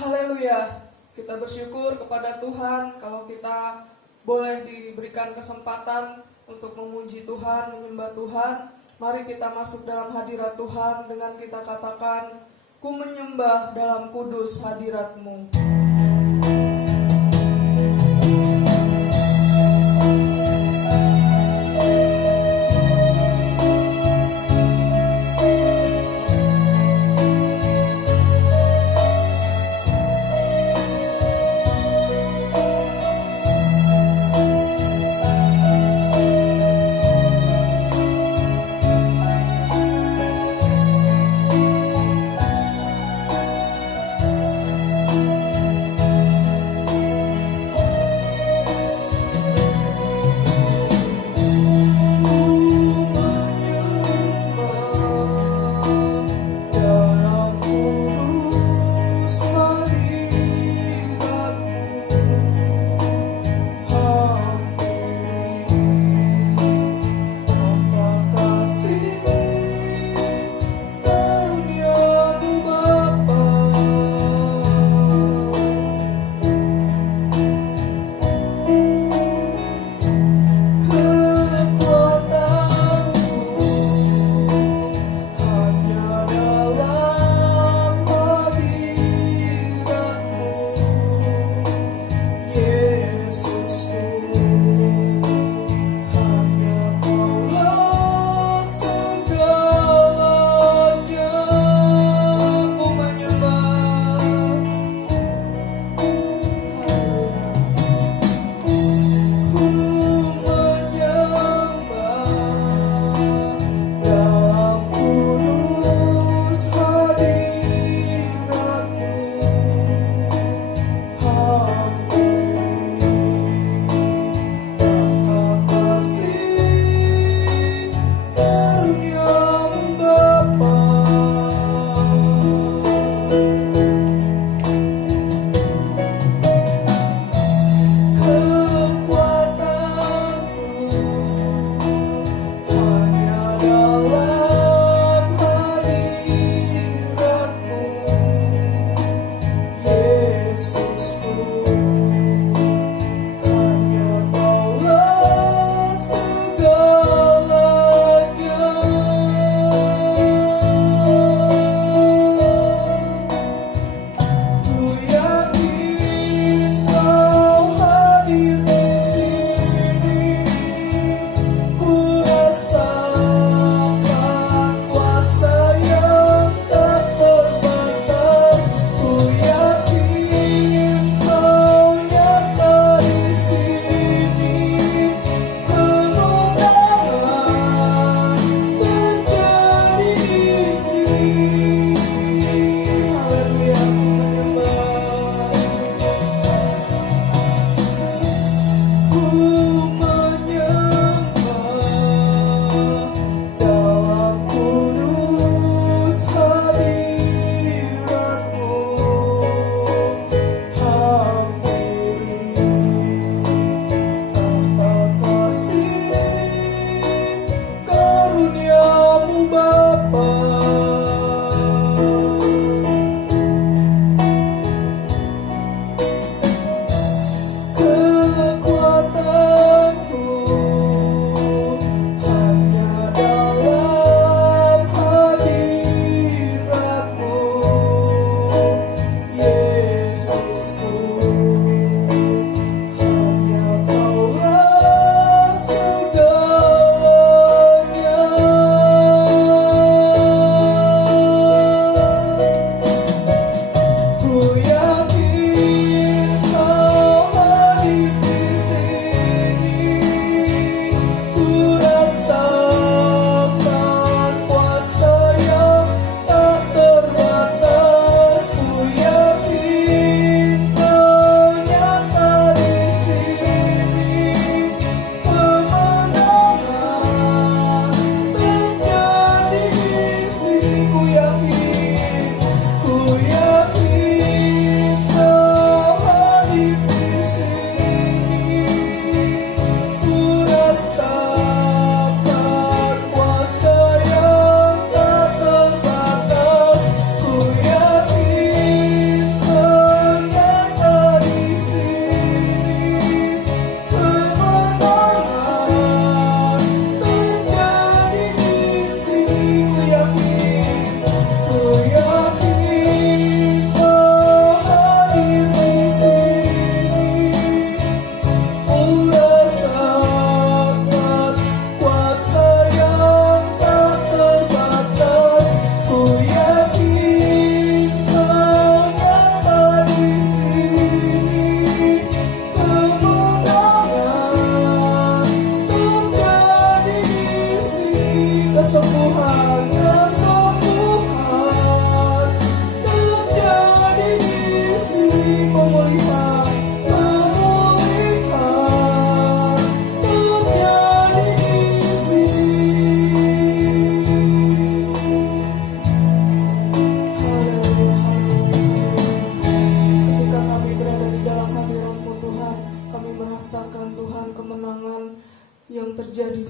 Haleluya. Kita bersyukur kepada Tuhan kalau kita boleh diberikan kesempatan untuk memuji Tuhan, menyembah Tuhan. Mari kita masuk dalam hadirat Tuhan dengan kita katakan, ku menyembah dalam kudus hadirat-Mu.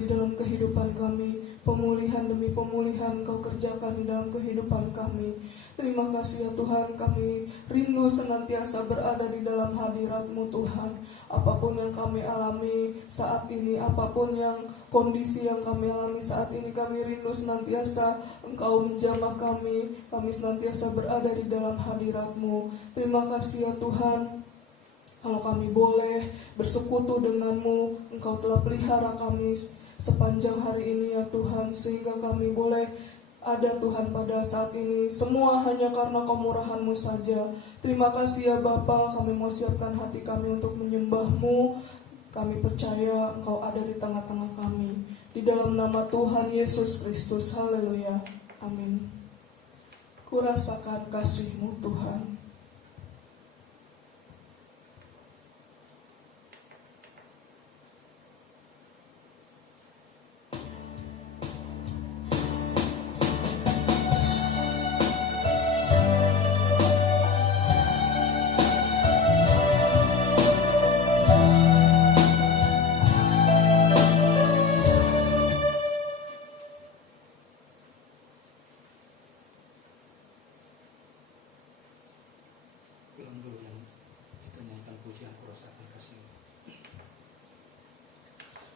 di dalam kehidupan kami. Pemulihan demi pemulihan Engkau kerjakan di dalam kehidupan kami. Terima kasih ya Tuhan, kami rindu senantiasa berada di dalam hadirat-Mu Tuhan. Apapun yang kami alami saat ini, apapun yang kondisi yang kami alami saat ini, kami rindu senantiasa Engkau menjamah kami senantiasa berada di dalam hadirat-Mu. Terima kasih ya Tuhan, kalau kami boleh bersekutu dengan-Mu, Engkau telah pelihara kami sepanjang hari ini ya Tuhan, sehingga kami boleh ada Tuhan pada saat ini. Semua hanya karena kemurahan-Mu saja. Terima kasih ya Bapa, kami mau siapkan hati kami untuk menyembah-Mu. Kami percaya Engkau ada di tengah-tengah kami. Di dalam nama Tuhan Yesus Kristus, haleluya, amin. Kurasakan kasih-Mu Tuhan.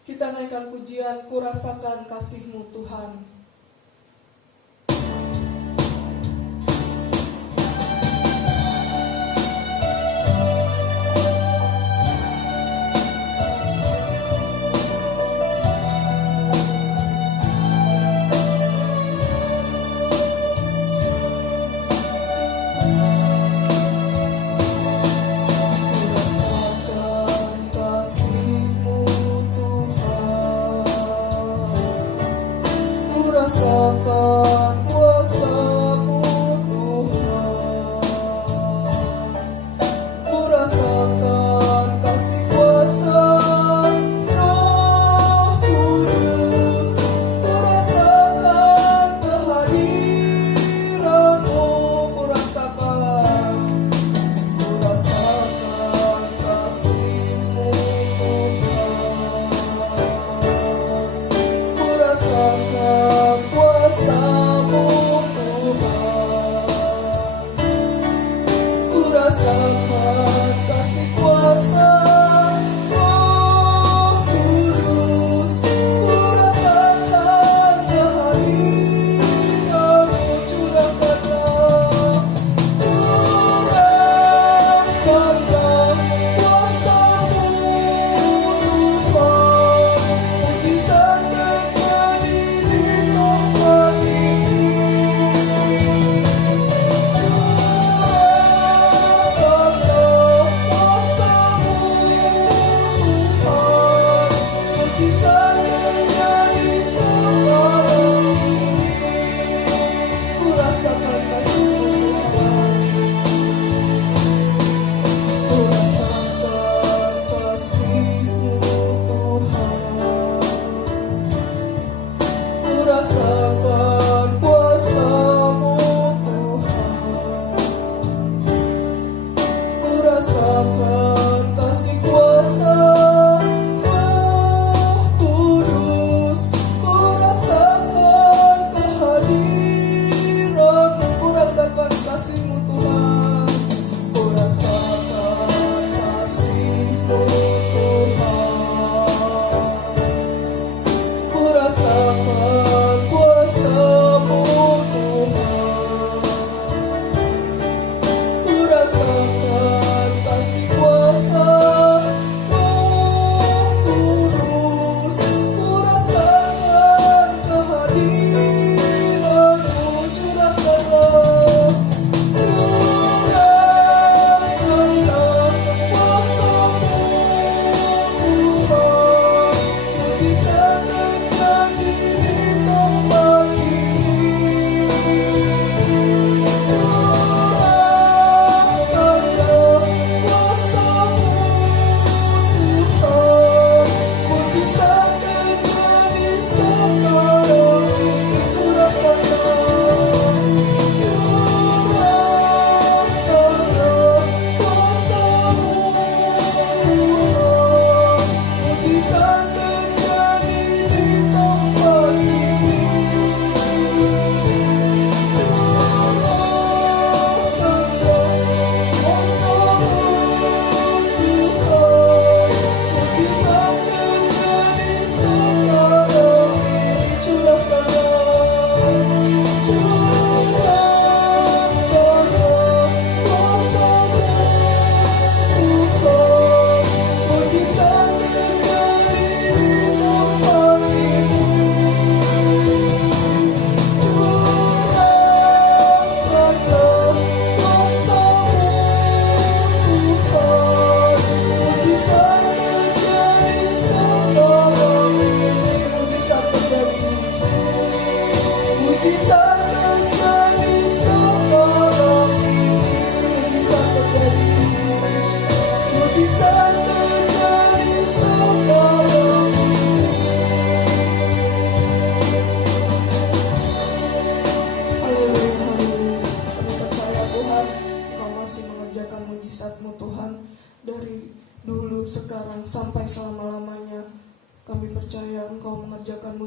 Kita naikkan pujian, kurasakan kasih-Mu Tuhan.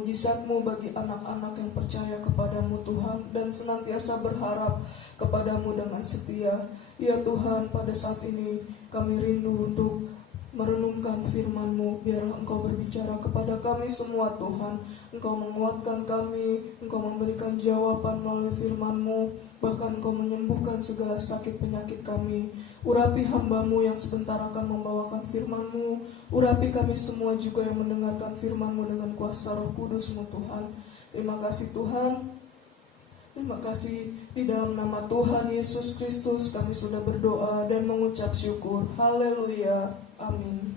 mujizat-Mu bagi anak-anak yang percaya kepadamu Tuhan, dan senantiasa berharap kepadamu dengan setia. Ya Tuhan, pada saat ini kami rindu untuk merenungkan firman-Mu. Biarlah Engkau berbicara kepada kami semua Tuhan. Engkau menguatkan kami, Engkau memberikan jawaban melalui firman-Mu, bahkan Engkau menyembuhkan segala sakit penyakit kami. Urapi hamba-Mu yang sebentar akan membawakan firman-Mu. Urapi kami semua juga yang mendengarkan firman-Mu dengan kuasa Roh Kudus-Mu Tuhan. Terima kasih Tuhan. Terima kasih, di dalam nama Tuhan Yesus Kristus kami sudah berdoa dan mengucap syukur. Haleluya. Amin.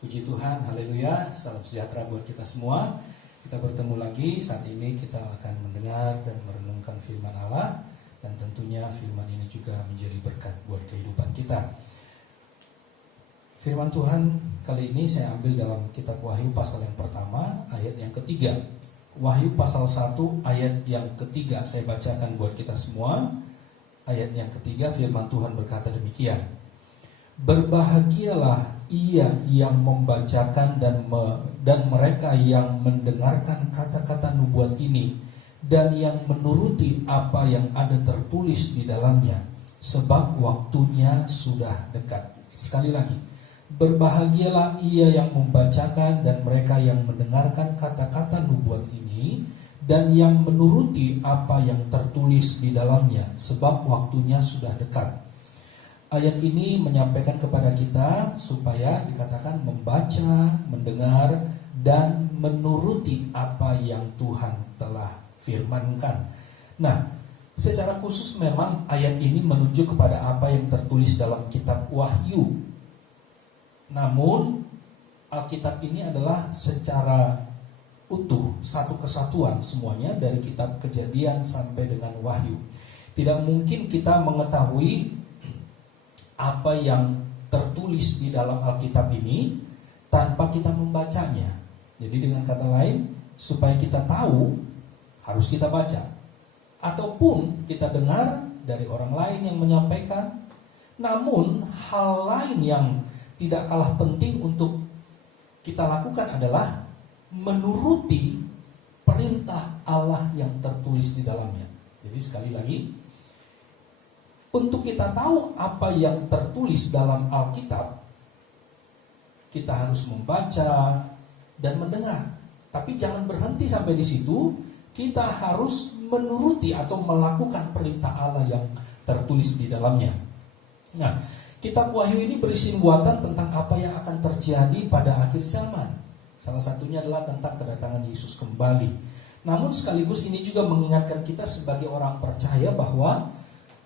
Puji Tuhan, haleluya. Salam sejahtera buat kita semua. Kita bertemu lagi. Saat ini kita akan mendengar dan merenungkan firman Allah, dan tentunya firman ini juga menjadi berkat buat kehidupan kita. Firman Tuhan kali ini saya ambil dalam kitab Wahyu pasal yang pertama, ayat yang ketiga. Wahyu pasal 1 ayat yang ketiga, saya bacakan buat kita semua. Ayat yang ketiga, firman Tuhan berkata demikian: Berbahagialah ia yang membacakan dan mereka yang mendengarkan kata-kata nubuat ini, dan yang menuruti apa yang ada tertulis di dalamnya, sebab waktunya sudah dekat. Sekali lagi, berbahagialah ia yang membacakan dan mereka yang mendengarkan kata-kata nubuat ini, dan yang menuruti apa yang tertulis di dalamnya, sebab waktunya sudah dekat. Ayat ini menyampaikan kepada kita supaya dikatakan membaca, mendengar, dan menuruti apa yang Tuhan telah firmankan. Nah, secara khusus memang ayat ini menunjuk kepada apa yang tertulis dalam kitab Wahyu. Namun Alkitab ini adalah secara utuh, satu kesatuan semuanya dari kitab Kejadian sampai dengan Wahyu. Tidak mungkin kita mengetahui apa yang tertulis di dalam Alkitab ini tanpa kita membacanya. Jadi dengan kata lain, supaya kita tahu, harus kita baca. Ataupun kita dengar dari orang lain yang menyampaikan. Namun hal lain yang tidak kalah penting untuk kita lakukan adalah menuruti perintah Allah yang tertulis di dalamnya. Jadi sekali lagi, untuk kita tahu apa yang tertulis dalam Alkitab, kita harus membaca dan mendengar. Tapi jangan berhenti sampai di situ. Kita harus menuruti atau melakukan perintah Allah yang tertulis di dalamnya. Nah, kitab Wahyu ini berisi nubuatan tentang apa yang akan terjadi pada akhir zaman. Salah satunya adalah tentang kedatangan Yesus kembali. Namun sekaligus ini juga mengingatkan kita sebagai orang percaya bahwa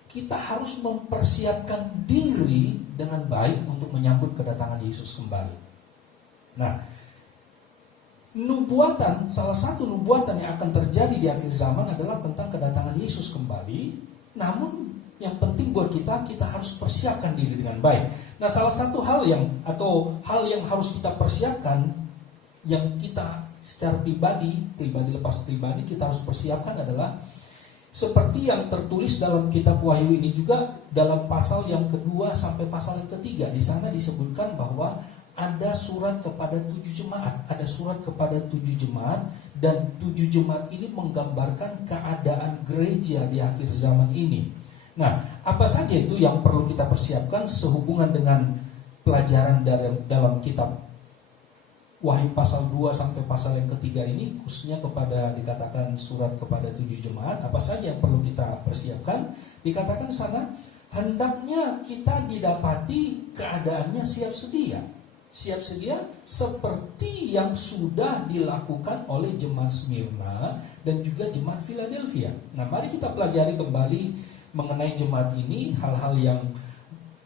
kita harus mempersiapkan diri dengan baik untuk menyambut kedatangan Yesus kembali. Nah, nubuatan, salah satu nubuatan yang akan terjadi di akhir zaman adalah tentang kedatangan Yesus kembali. Namun yang penting buat kita harus persiapkan diri dengan baik. Nah, salah satu hal yang harus kita persiapkan, yang kita secara pribadi lepas pribadi kita harus persiapkan adalah seperti yang tertulis dalam kitab Wahyu ini juga dalam pasal yang kedua sampai pasal yang ketiga. Di sana disebutkan bahwa ada surat kepada 7 jemaat, ada surat kepada 7 jemaat, dan 7 jemaat ini menggambarkan keadaan gereja di akhir zaman ini. Nah, apa saja itu yang perlu kita persiapkan sehubungan dengan pelajaran dalam kitab Wahyu pasal 2 sampai pasal yang ketiga ini, khususnya kepada dikatakan surat kepada 7 jemaat. Apa saja yang perlu kita persiapkan? Dikatakan di sana, hendaknya kita didapati keadaannya siap sedia. Siap sedia seperti yang sudah dilakukan oleh jemaat Smyrna dan juga jemaat Philadelphia. Nah, mari kita pelajari kembali mengenai jemaat ini. Hal-hal yang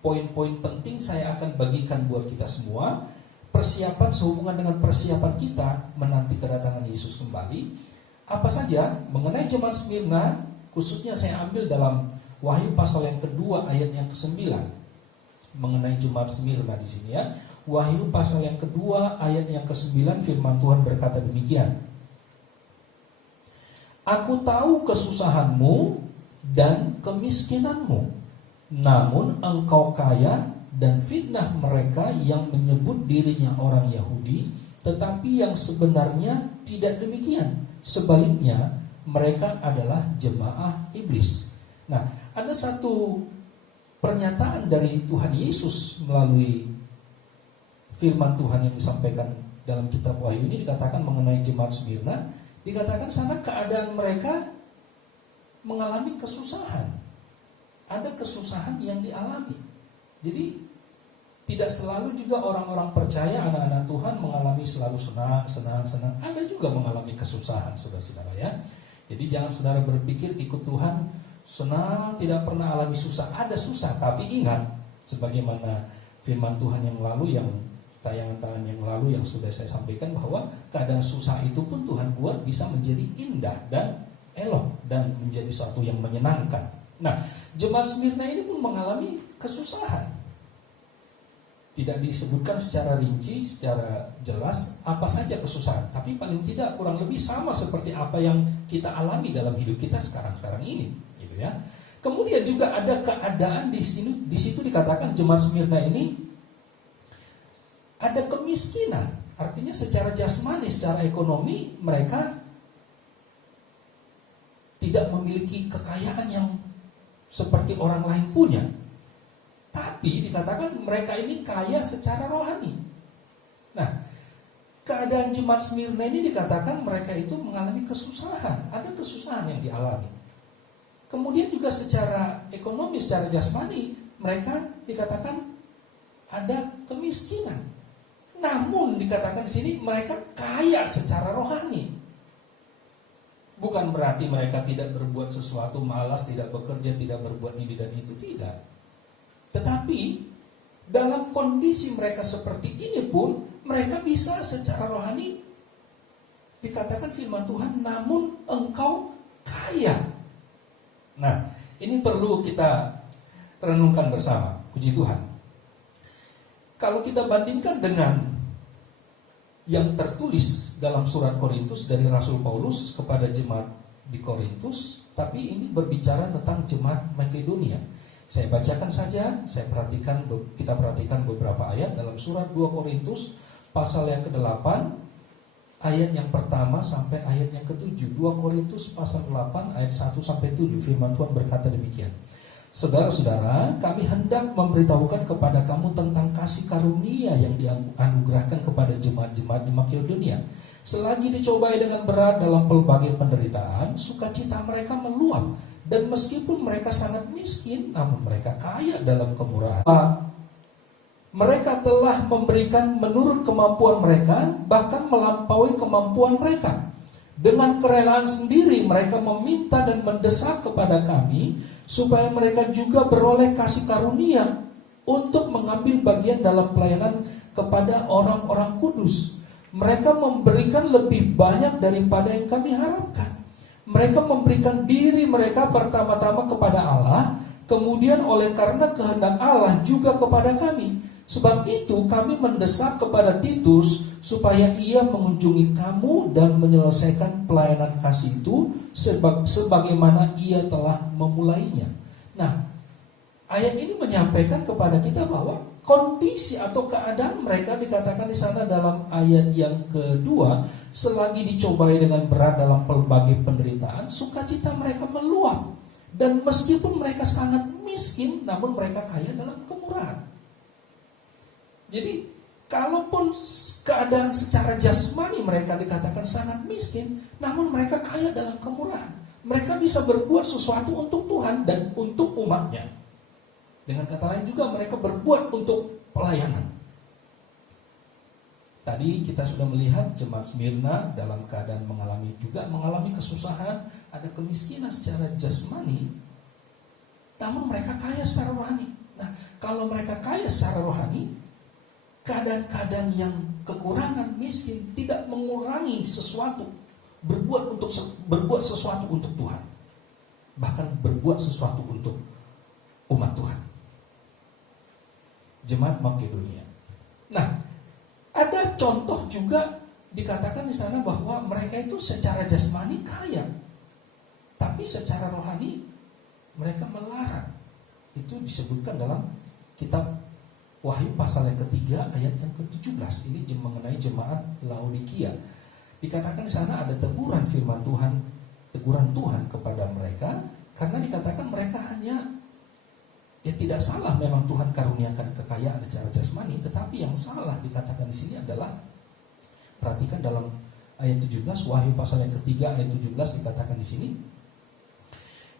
poin-poin penting saya akan bagikan buat kita semua. Persiapan sehubungan dengan persiapan kita menanti kedatangan Yesus kembali. Apa saja mengenai jemaat Smyrna, khususnya saya ambil dalam Wahyu pasal yang kedua ayat yang ke-9. Mengenai jemaat Smyrna di sini ya. Wahyu pasal yang kedua ayat yang ke-9, firman Tuhan berkata demikian: Aku tahu kesusahanmu dan kemiskinanmu, namun engkau kaya, dan fitnah mereka yang menyebut dirinya orang Yahudi Tetapi yang sebenarnya tidak demikian. Sebaliknya, mereka adalah jemaah iblis. Nah, ada satu pernyataan dari Tuhan Yesus melalui firman Tuhan yang disampaikan dalam kitab Wahyu ini, dikatakan mengenai jemaat Smyrna, dikatakan sana keadaan mereka mengalami kesusahan. Ada kesusahan yang dialami. Jadi tidak selalu juga orang-orang percaya, anak-anak Tuhan mengalami selalu senang. Ada juga mengalami kesusahan, saudara-saudara ya. Jadi jangan saudara berpikir ikut Tuhan senang, tidak pernah alami susah. Ada susah, tapi ingat sebagaimana firman Tuhan yang lalu, yang tayangan-tayangan yang lalu yang sudah saya sampaikan, bahwa keadaan susah itu pun Tuhan buat bisa menjadi indah dan elok dan menjadi sesuatu yang menyenangkan. Nah, jemaat Smyrna ini pun mengalami kesusahan. Tidak disebutkan secara rinci, secara jelas apa saja kesusahan, tapi paling tidak kurang lebih sama seperti apa yang kita alami dalam hidup kita sekarang ini, gitu ya. Kemudian juga ada keadaan di situ dikatakan jemaat Smyrna ini ada kemiskinan, artinya secara jasmani, secara ekonomi mereka tidak memiliki kekayaan yang seperti orang lain punya. Tapi dikatakan mereka ini kaya secara rohani. Nah, keadaan jemaat Smyrna ini dikatakan mereka itu mengalami kesusahan. Ada kesusahan yang dialami. Kemudian juga secara ekonomi, secara jasmani, mereka dikatakan ada kemiskinan. Namun dikatakan di sini mereka kaya secara rohani. Bukan berarti mereka tidak berbuat sesuatu, malas, tidak bekerja, tidak berbuat ini dan itu, tidak. Tetapi dalam kondisi mereka seperti ini pun mereka bisa secara rohani, dikatakan firman Tuhan, namun engkau kaya. Nah, ini perlu kita renungkan bersama. Puji Tuhan. Kalau kita bandingkan dengan yang tertulis dalam surat Korintus dari Rasul Paulus kepada jemaat di Korintus, tapi ini berbicara tentang jemaat Makedonia. Saya bacakan saja, kita perhatikan beberapa ayat dalam surat 2 Korintus pasal yang ke-8, ayat yang pertama sampai ayat yang ke-7. 2 Korintus pasal 8 ayat 1 sampai 7. Firman Tuhan berkata demikian. Saudara-saudara, kami hendak memberitahukan kepada kamu tentang kasih karunia yang dianugerahkan kepada jemaat-jemaat di Makedonia. Selagi dicobai dengan berat dalam pelbagai penderitaan, sukacita mereka meluap. Dan meskipun mereka sangat miskin, namun mereka kaya dalam kemurahan. Mereka telah memberikan menurut kemampuan mereka, bahkan melampaui kemampuan mereka. Dengan kerelaan sendiri mereka meminta dan mendesak kepada kami, supaya mereka juga beroleh kasih karunia untuk mengambil bagian dalam pelayanan kepada orang-orang kudus. Mereka memberikan lebih banyak daripada yang kami harapkan. Mereka memberikan diri mereka pertama-tama kepada Allah, kemudian oleh karena kehendak Allah juga kepada kami. Sebab itu kami mendesak kepada Titus supaya ia mengunjungi kamu dan menyelesaikan pelayanan kasih itu sebagaimana ia telah memulainya. Nah, ayat ini menyampaikan kepada kita bahwa kondisi atau keadaan mereka dikatakan di sana dalam ayat yang kedua, selagi dicobai dengan berat dalam pelbagai penderitaan, sukacita mereka meluap. Dan meskipun mereka sangat miskin, namun mereka kaya dalam kemurahan. Jadi, kalaupun keadaan secara jasmani mereka dikatakan sangat miskin, namun mereka kaya dalam kemurahan. Mereka bisa berbuat sesuatu untuk Tuhan dan untuk umatnya. Dengan kata lain juga mereka berbuat untuk pelayanan. Tadi kita sudah melihat jemaat Smyrna dalam keadaan mengalami kesusahan, ada kemiskinan secara jasmani, namun mereka kaya secara rohani. Nah, kalau mereka kaya secara rohani, keadaan-keadaan yang kekurangan, miskin tidak mengurangi sesuatu, berbuat sesuatu untuk Tuhan, bahkan berbuat sesuatu untuk umat Tuhan. Jemaat Makedonia. Nah, ada contoh juga dikatakan di sana bahwa mereka itu secara jasmani kaya, tapi secara rohani mereka melarat. Itu disebutkan dalam kitab Wahyu pasal yang ketiga ayat yang ke-17. Ini mengenai jemaat Laodikia. Dikatakan di sana ada teguran firman Tuhan, teguran Tuhan kepada mereka, karena dikatakan mereka hanya, ya tidak salah memang Tuhan karuniakan kekayaan secara jasmani, tetapi yang salah dikatakan di sini adalah, perhatikan dalam ayat 17, Wahyu pasal yang ketiga ayat 17 dikatakan di sini,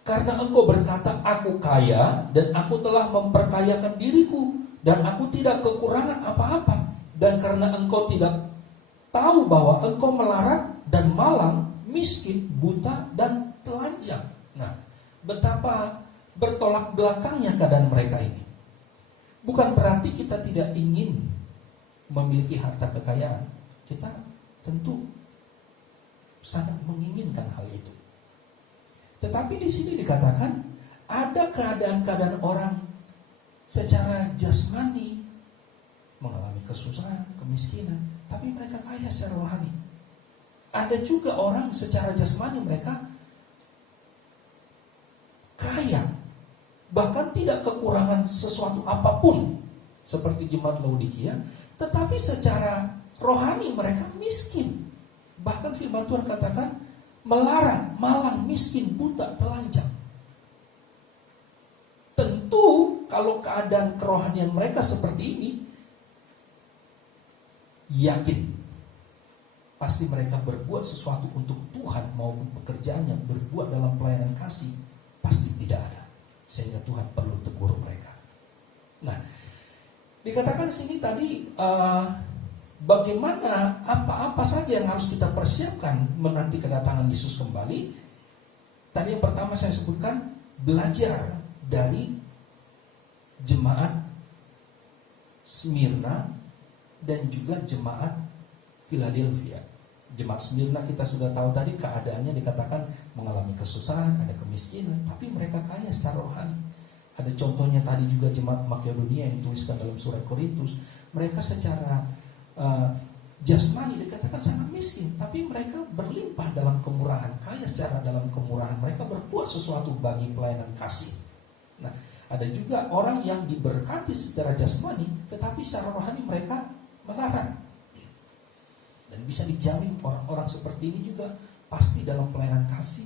karena engkau berkata aku kaya dan aku telah memperkayakan diriku dan aku tidak kekurangan apa-apa, dan karena engkau tidak tahu bahwa engkau melarat dan malang, miskin, buta dan telanjang. Nah, betapa bertolak belakangnya keadaan mereka ini. Bukan berarti kita tidak ingin memiliki harta kekayaan. Kita tentu sangat menginginkan hal itu. Tetapi di sini dikatakan ada keadaan-keadaan orang secara jasmani mengalami kesusahan, kemiskinan, tapi mereka kaya secara rohani. Ada juga orang secara jasmani mereka kaya, bahkan tidak kekurangan sesuatu apapun seperti jemaat Laodikia, tetapi secara rohani mereka miskin. Bahkan firman Tuhan katakan melarat, malang, miskin, buta, telanjang. Tentu kalau keadaan kerohanian mereka seperti ini, yakin pasti mereka berbuat sesuatu untuk Tuhan maupun pekerjaannya, berbuat dalam pelayanan kasih, pasti tidak ada. Sehingga Tuhan perlu tegur mereka. Nah, dikatakan di sini tadi bagaimana apa-apa saja yang harus kita persiapkan menanti kedatangan Yesus kembali. Tadi yang pertama saya sebutkan, belajar dari jemaat Smyrna dan juga jemaat Philadelphia. Jemaat Smyrna kita sudah tahu tadi keadaannya dikatakan mengalami kesusahan, ada kemiskinan, tapi mereka kaya secara rohani. Ada contohnya tadi juga jemaat Makedonia yang dituliskan dalam surat Korintus. Mereka secara jasmani dikatakan sangat miskin, tapi mereka berlimpah dalam kemurahan, kaya secara dalam kemurahan. Mereka berbuat sesuatu bagi pelayanan kasih. Nah, ada juga orang yang diberkati secara jasmani, tetapi secara rohani mereka melarat. Dan bisa dijamin orang-orang seperti ini juga pasti dalam pelayanan kasih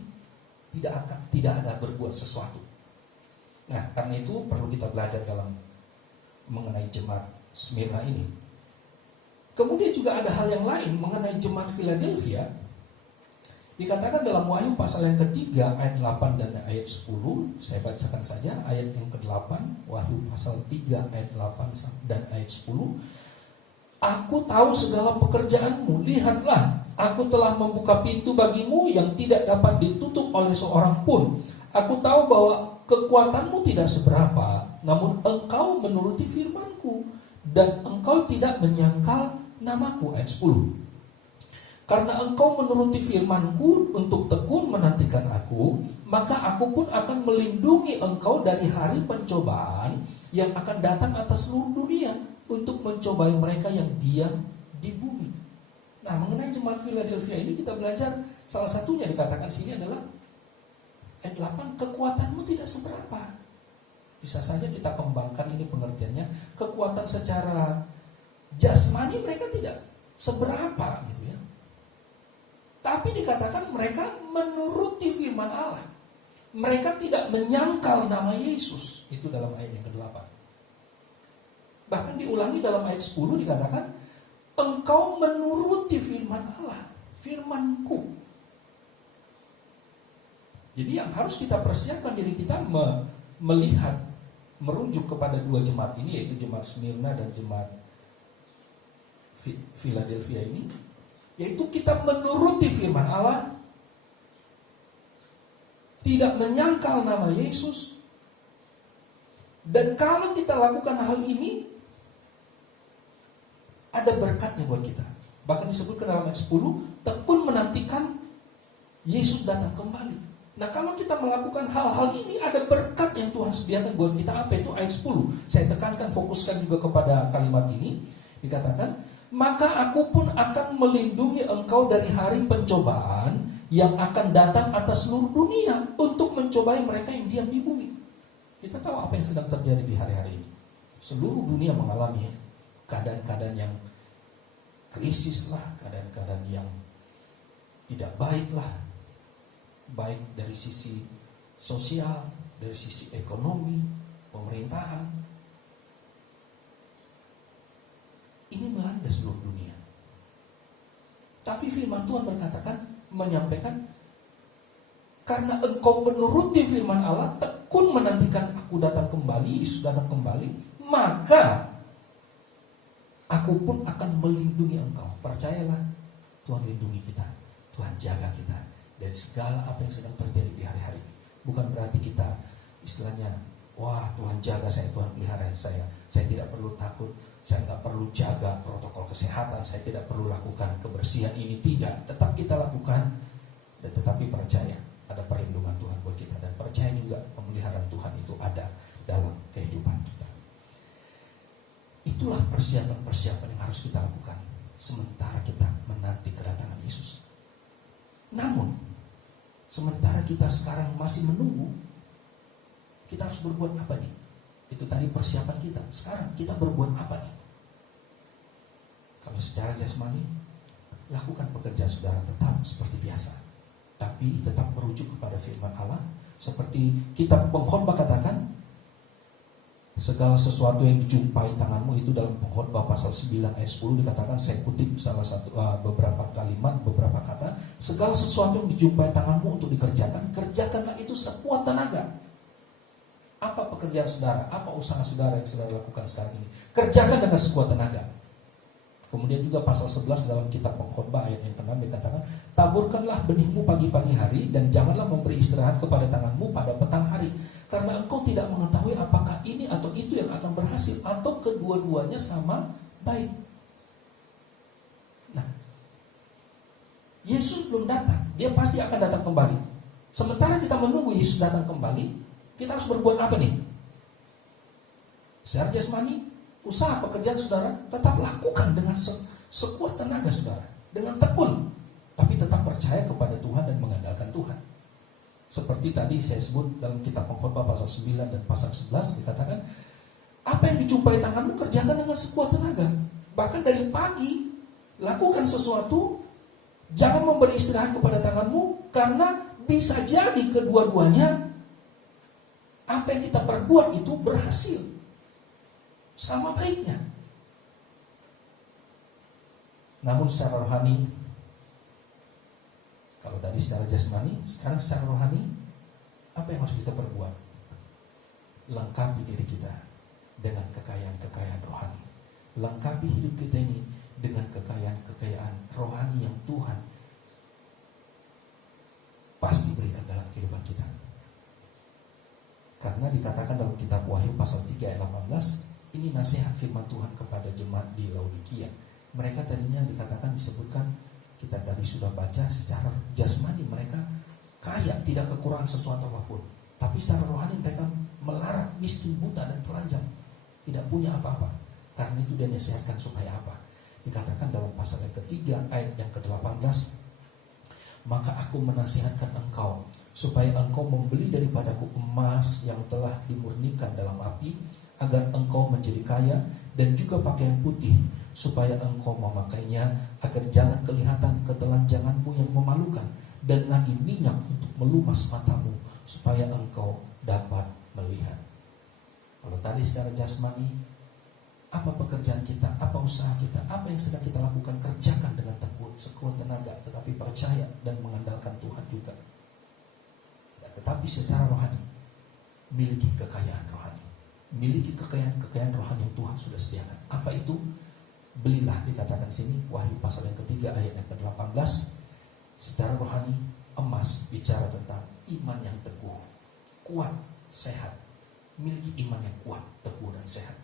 tidak ada berbuat sesuatu. Nah, karena itu perlu kita belajar dalam mengenai jemaat Smyrna ini. Kemudian juga ada hal yang lain mengenai jemaat Philadelphia. Dikatakan dalam Wahyu pasal yang ketiga ayat 8 dan ayat 10. Saya bacakan saja ayat yang ke-8, Wahyu pasal 3 ayat 8 dan ayat 10. Aku tahu segala pekerjaanmu, lihatlah, aku telah membuka pintu bagimu yang tidak dapat ditutup oleh seorang pun. Aku tahu bahwa kekuatanmu tidak seberapa, namun engkau menuruti firmanku, dan engkau tidak menyangkal namaku. Ayat 10. Karena engkau menuruti firmanku untuk tekun menantikan aku, maka aku pun akan melindungi engkau dari hari pencobaan yang akan datang atas seluruh dunia untuk mencobai mereka yang diam di bumi. Nah, mengenai jemaat Philadelphia ini kita belajar salah satunya dikatakan sini adalah ayat 8, kekuatanmu tidak seberapa. Bisa saja kita kembangkan ini pengertiannya, kekuatan secara jasmani mereka tidak seberapa gitu ya. Tapi dikatakan mereka menuruti firman Allah. Mereka tidak menyangkal nama Yesus. Itu dalam ayat yang ke-8. Bahkan diulangi dalam ayat 10 dikatakan, engkau menuruti firman Allah, firmanku. Jadi yang harus kita persiapkan diri kita melihat, merujuk kepada dua jemaat ini, yaitu jemaat Smyrna dan jemaat Philadelphia ini, yaitu kita menuruti firman Allah, tidak menyangkal nama Yesus. Dan kalau kita lakukan hal ini, ada berkatnya buat kita. Bahkan disebutkan dalam ayat 10, tekun menantikan Yesus datang kembali. Nah, kalau kita melakukan hal-hal ini, ada berkat yang Tuhan sediakan buat kita. Apa itu? Ayat 10. Saya tekankan, fokuskan juga kepada kalimat ini. Dikatakan, maka aku pun akan melindungi engkau dari hari pencobaan yang akan datang atas seluruh dunia untuk mencobai mereka yang diam di bumi. Kita tahu apa yang sedang terjadi di hari-hari ini. Seluruh dunia mengalami keadaan-keadaan yang krisis lah, keadaan-keadaan yang tidak baik lah, baik dari sisi sosial, dari sisi ekonomi, pemerintahan. Ini melanda seluruh dunia. Tapi firman Tuhan menyampaikan, karena engkau menuruti firman Allah, tekun menantikan aku datang kembali, Yesus datang kembali, maka aku pun akan melindungi engkau. Percayalah, Tuhan lindungi kita, Tuhan jaga kita dari segala apa yang sedang terjadi di hari-hari ini. Bukan berarti kita istilahnya, wah Tuhan jaga saya, Tuhan pelihara saya tidak perlu takut, saya nggak perlu jaga protokol kesehatan, saya tidak perlu lakukan kebersihan ini. Tidak, tetap kita lakukan, dan tetapi percaya ada perlindungan Tuhan buat kita, dan percaya juga pemeliharaan Tuhan itu ada dalam kehidupan kita. Itulah persiapan-persiapan yang harus kita lakukan sementara kita menanti kedatangan Yesus. Namun, sementara kita sekarang masih menunggu, kita harus berbuat apa nih? Itu tadi persiapan kita. Sekarang kita berbuat apa nih? Kalau secara jasmani, lakukan pekerjaan saudara tetap seperti biasa, tapi tetap merujuk kepada firman Allah. Seperti kitab Pengkhotbah katakan, segala sesuatu yang dijumpai tanganmu, itu dalam Pengkhotbah pasal 9 ayat 10 dikatakan, saya kutip salah satu beberapa kalimat, beberapa kata, segala sesuatu yang dijumpai tanganmu untuk dikerjakan, kerjakanlah itu sekuat tenaga. Apa pekerjaan saudara, apa usaha saudara yang saudara lakukan sekarang ini? Kerjakan dengan sekuat tenaga. Kemudian juga pasal 11 dalam kitab Pengkhotbah ayat yang ke-6 dikatakan, taburkanlah benihmu pagi-pagi hari dan janganlah memberi istirahat kepada tanganmu pada petang hari, karena engkau tidak mengetahui apakah ini atau itu yang akan berhasil, atau kedua-duanya sama baik. Nah, Yesus belum datang, dia pasti akan datang kembali. Sementara kita menunggu Yesus datang kembali, kita harus berbuat apa nih? Secara jasmani, usaha pekerjaan saudara tetap lakukan dengan sekuat tenaga saudara, dengan tekun, tapi tetap percaya kepada Tuhan dan mengandalkan Tuhan. Seperti tadi saya sebut dalam kitab Pengkhotbah pasal 9 dan pasal 11 dikatakan, apa yang dijumpai tanganmu kerjakan dengan sekuat tenaga. Bahkan dari pagi lakukan sesuatu, jangan memberi istirahat kepada tanganmu, karena bisa jadi kedua-duanya apa yang kita perbuat itu berhasil sama baiknya. Namun secara rohani, kalau tadi secara jasmani, sekarang secara rohani, apa yang harus kita perbuat? Lengkapi diri kita dengan kekayaan-kekayaan rohani. Lengkapi hidup kita ini dengan kekayaan-kekayaan rohani yang Tuhan pasti berikan dalam kehidupan kita. Karena dikatakan dalam kitab Wahyu pasal 3 ayat 18, ini nasihat firman Tuhan kepada jemaat di Laodikia. Mereka tadinya dikatakan, disebutkan, kita tadi sudah baca, secara jasmani mereka kaya, tidak kekurangan sesuatu apapun. Tapi secara rohani mereka melarat, miskin, buta, dan telanjang, tidak punya apa-apa. Karena itu dia nasihatkan supaya apa? Dikatakan dalam pasal yang ketiga ayat yang ke-18, maka aku menasihatkan engkau supaya engkau membeli daripadaku emas yang telah dimurnikan dalam api, agar engkau menjadi kaya, dan juga pakaian putih, supaya engkau memakainya, agar jangan kelihatan ketelanjanganmu yang memalukan, dan lagi minyak untuk melumas matamu, supaya engkau dapat melihat. Kalau tadi secara jasmani, apa pekerjaan kita, apa usaha kita, apa yang sedang kita lakukan, kerjakan dengan tekun, sekuat tenaga, tetapi percaya dan mengandalkan Tuhan juga. Dan tetapi secara rohani, miliki kekayaan rohani, miliki kekayaan rohani yang Tuhan sudah sediakan. Apa itu? Belilah, dikatakan sini Wahyu pasal yang ketiga ayat yang ke-18, secara rohani emas bicara tentang iman yang teguh, kuat, sehat. Miliki iman yang kuat, teguh, dan sehat.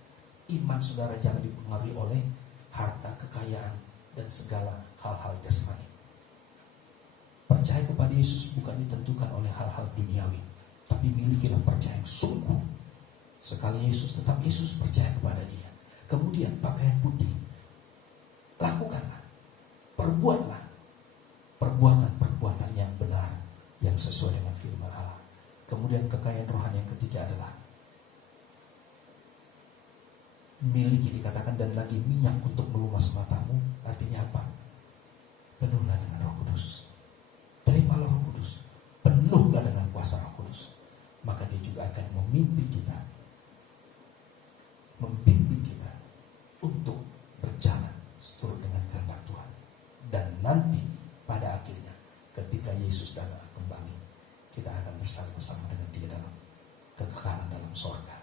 Iman saudara jangan dipengaruhi oleh harta, kekayaan, dan segala hal-hal jasmani. Percaya kepada Yesus bukan ditentukan oleh hal-hal duniawi, tapi milikilah percaya yang sungguh. Sekali Yesus, tetap Yesus, percaya kepada Dia. Kemudian pakaian putih, lakukanlah, perbuatlah perbuatan-perbuatan yang benar, yang sesuai dengan firman Allah. Kemudian kekayaan rohani yang ketiga adalah Miliki dikatakan dan lagi minyak untuk melumas matamu. Artinya apa? Penuhlah dengan Roh Kudus. Terimalah Roh Kudus. Penuhlah dengan kuasa Roh Kudus. Maka dia juga akan memimpin kita. Membimbing kita untuk berjalan seturut dengan kehendak Tuhan. Dan nanti pada akhirnya ketika Yesus datang kembali, kita akan bersama-sama dengan dia dalam kekekalan dalam sorga.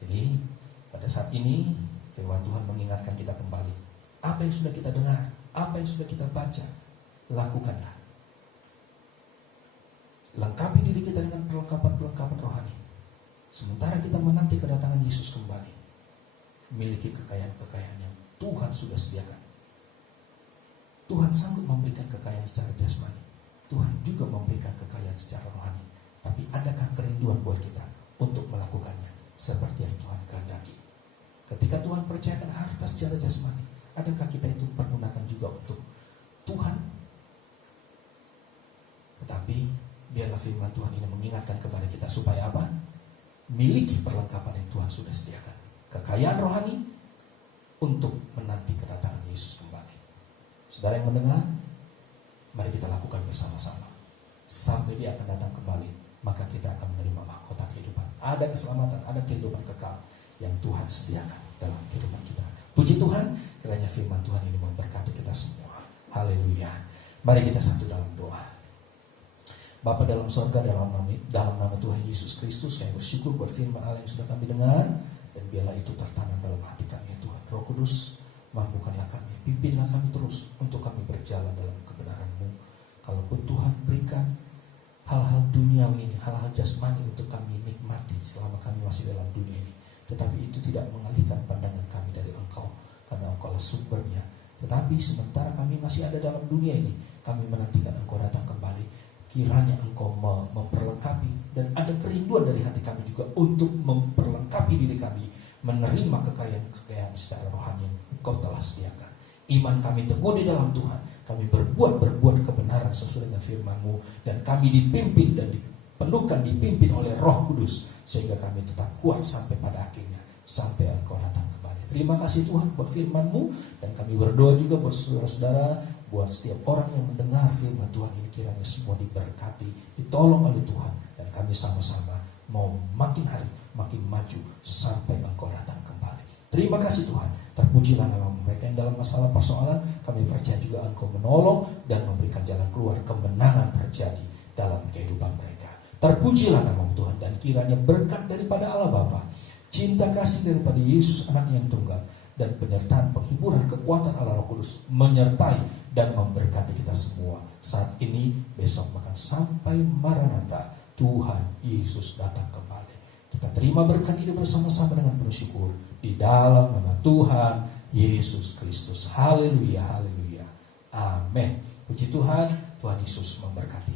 Jadi pada saat ini firman Tuhan mengingatkan kita kembali. Apa yang sudah kita dengar, apa yang sudah kita baca, lakukanlah. Lengkapi diri kita dengan perlengkapan-perlengkapan rohani. Sementara kita menanti kedatangan Yesus kembali, miliki kekayaan-kekayaan yang Tuhan sudah sediakan. Tuhan sanggup memberikan kekayaan secara jasmani. Tuhan juga memberikan kekayaan secara rohani. Tapi adakah kerinduan buat kita untuk melakukannya seperti yang Tuhan kehendaki? Ketika Tuhan percayakan harta secara jasmani, adakah kita itu pergunakan juga untuk Tuhan? Tetapi biarlah firman Tuhan ini mengingatkan kepada kita supaya apa? Miliki perlengkapan yang Tuhan sudah sediakan. Kekayaan rohani untuk menanti kedatangan Yesus kembali. Saudara yang mendengar, mari kita lakukan bersama-sama. Sampai dia akan datang kembali, maka kita akan menerima mahkota kehidupan. Ada keselamatan, ada kehidupan kekal yang Tuhan sediakan dalam kehidupan kita. Puji Tuhan, kiranya firman Tuhan ini memberkati kita semua. Haleluya. Mari kita satu dalam doa. Bapa dalam sorga, dalam nama Tuhan Yesus Kristus, kami bersyukur buat firman Allah yang sudah kami dengar, dan biarlah itu tertanam dalam hati kami, Tuhan. Roh Kudus, mampukanlah kami, pimpinlah kami terus untuk kami berjalan dalam kebenaran-Mu. Kalaupun Tuhan berikan hal-hal duniawi ini, hal-hal jasmani untuk kami nikmati selama kami masih dalam dunia ini, tetapi itu tidak mengalihkan pandangan kami dari Engkau, karena Engkau adalah sumbernya. Tetapi sementara kami masih ada dalam dunia ini, kami menantikan Engkau datang kembali. Kiranya Engkau memperlengkapi, dan ada kerinduan dari hati kami juga untuk memperlengkapi diri kami, menerima kekayaan secara rohani yang Engkau telah sediakan. Iman kami teguh di dalam Tuhan. Kami berbuat kebenaran sesuai dengan firman-Mu, dan kami dipimpin dan dipimpin oleh Roh Kudus, sehingga kami tetap kuat sampai pada akhirnya, sampai Engkau datang kembali. Terima kasih Tuhan buat firman-Mu, dan kami berdoa juga buat saudara-saudara, buat setiap orang yang mendengar firman Tuhan ini, kiranya semua diberkati, ditolong oleh Tuhan, dan kami sama-sama mau makin hari makin maju sampai Engkau datang kembali. Terima kasih Tuhan. Terpujilah nama mereka yang dalam masalah persoalan. Kami percaya juga Engkau menolong dan memberikan jalan keluar, kemenangan terjadi dalam kehidupan mereka. Terpujilah nama Tuhan, dan kiranya berkat daripada Allah Bapa, cinta kasih daripada Yesus anak yang tunggal, dan penyertaan penghiburan kekuatan Allah Roh Kudus menyertai dan memberkati kita semua saat ini, besok, bahkan sampai Maranatha Tuhan Yesus datang kembali. Kita terima berkat ini bersama-sama dengan penuh syukur di dalam nama Tuhan Yesus Kristus. Haleluya, haleluya. Amin. Puji Tuhan, Tuhan Yesus memberkati.